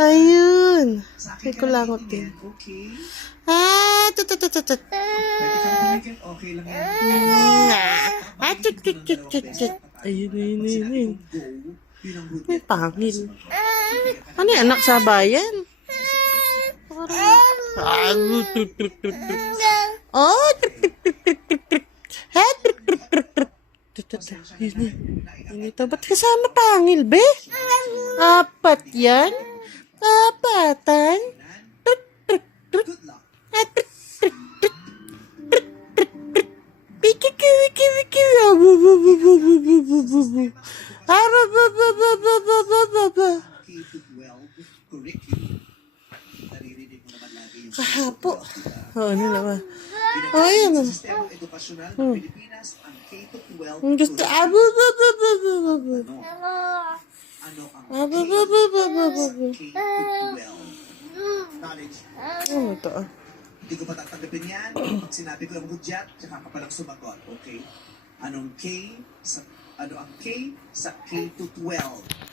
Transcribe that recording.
Ayun. Ay, kulangot din. Tut. Okay lang yan. Tut. Ayun. May pangil. Ano yung anak sa bayan? Oh, yun ito. Ba't kasama pangil, be? Apat yan? Apatan? Kahapo. Ano naman? Ayun. Ang gusto. Ano ito? Hindi ko patatanggapin yan. Pag sinabi ko yung hudyat, tsaka ka palang sumagot. Okay? Ano ang K sa K to 12?